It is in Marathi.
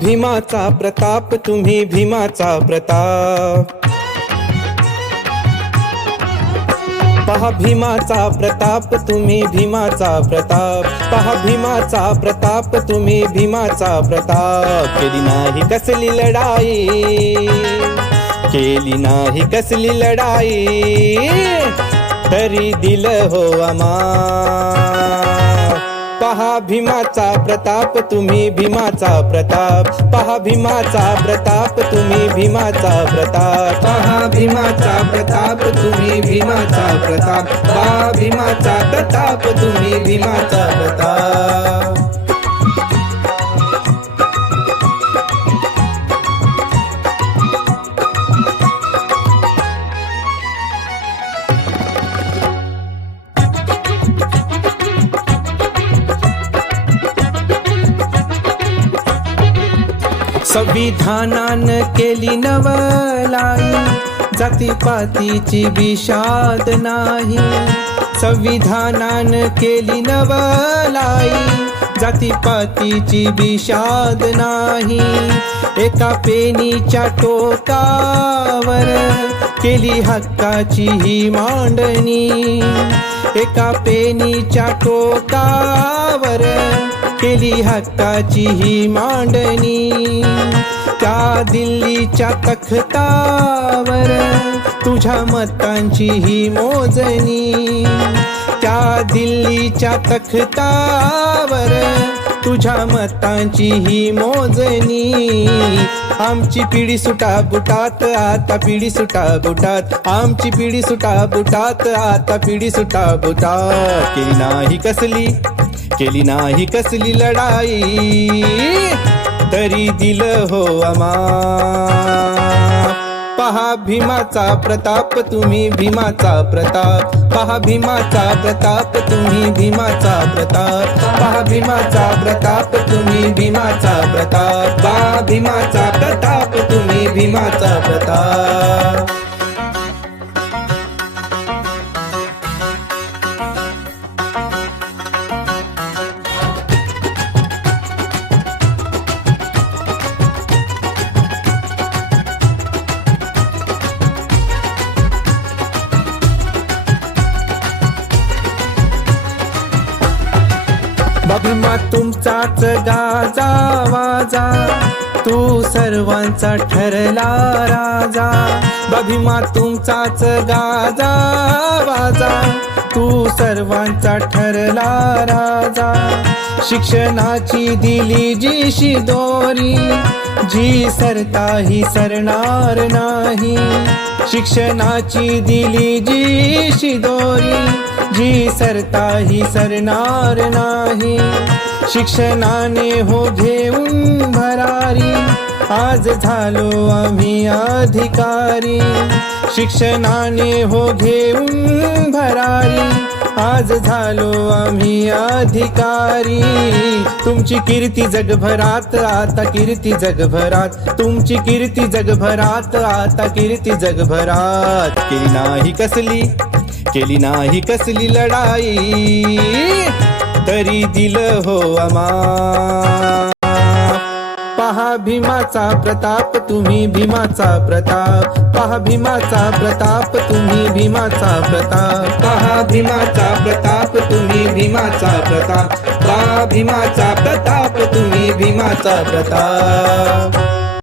भीमाचा प्रताप तुम्ही भीमाचा प्रताप। पहा भीमाचा प्रताप तुम्ही भीमाचा प्रताप। पहा भीमाचा प्रताप तुम्ही भीमाचा प्रताप। केली नाही कसली लढाई, केली नाही कसली लढाई, तरी दिलं हो अमान। पहा भीमाचा प्रताप तुम्ही भीमाचा प्रताप। पहा भीमाचा प्रताप तुम्ही भीमाचा प्रताप। पहा भीमाचा प्रताप तुम्ही भीमाचा प्रताप। पहा भीमाचा प्रताप तुम्ही भीमाचा प्रताप। संविधानान केली नवलाई, जातीपातीची विषाद नाही। संविधानान केली नवलाई, जातीपातीची विषाद नाही। एका पेनीच्या टोकावर केली हक्काची ही मांडणी। एका पेनीच्या टोकावर केली हक्काची ही मांडणी। त्या दिल्लीच्या तख्तावर तुझ्या मतांची ही मोजणी। त्या दिल्लीच्या तख्तावर तुझ्या मतांची ही मोजणी। आमची पिढी सुटा बुटात आता पिढी सुटा बुटात। आमची पिढी सुटा बुटात आता पिढी सुटा बुटात। केली नाही कसली, केली नाही कसली लढाई, तरी दिलं हो अमान। पहा भीमाचा प्रताप तुम्ही भीमाचा प्रताप। पहा भीमाचा प्रताप तुम्ही भीमाचा प्रताप। पहा भीमाचा प्रताप तुम्ही भीमाचा प्रताप। पहा भीमाचा प्रताप तुम्ही भीमाचा प्रताप। भीमा तुमचाच गाजा वाजा, तू सर्वांचा ठरला राजा। भीमा तुमचाच गाजा वाजा, तू सर्वांचा ठरला राजा। शिक्षणाची दिली जी शिदोरी, जी सरताही सरणार नाही। शिक्षणाची दिली जी शिदोरी, जी सरताही सरणार नाही। शिक्षणाने हो घेऊन भरारी, आज झालो आम्ही अधिकारी। शिक्षणाने हो घेऊन भरारी, आज झालो आम्ही अधिकारी। तुमची कीर्ती जगभरात आता कीर्ती जगभरात। तुमची कीर्ती जगभरात आता कीर्ती जगभरात। केली नाही कसली, केली नाही कसली लढाई, तरी दिलं हो अमान। पहा भीमाचा प्रताप तुम्ही भीमाचा प्रताप। पहा भीमाचा प्रताप तुम्ही भीमाचा प्रताप। पहा भीमाचा प्रताप तुम्ही भीमाचा प्रताप। पहा भीमाचा प्रताप तुम्ही भीमाचा प्रताप।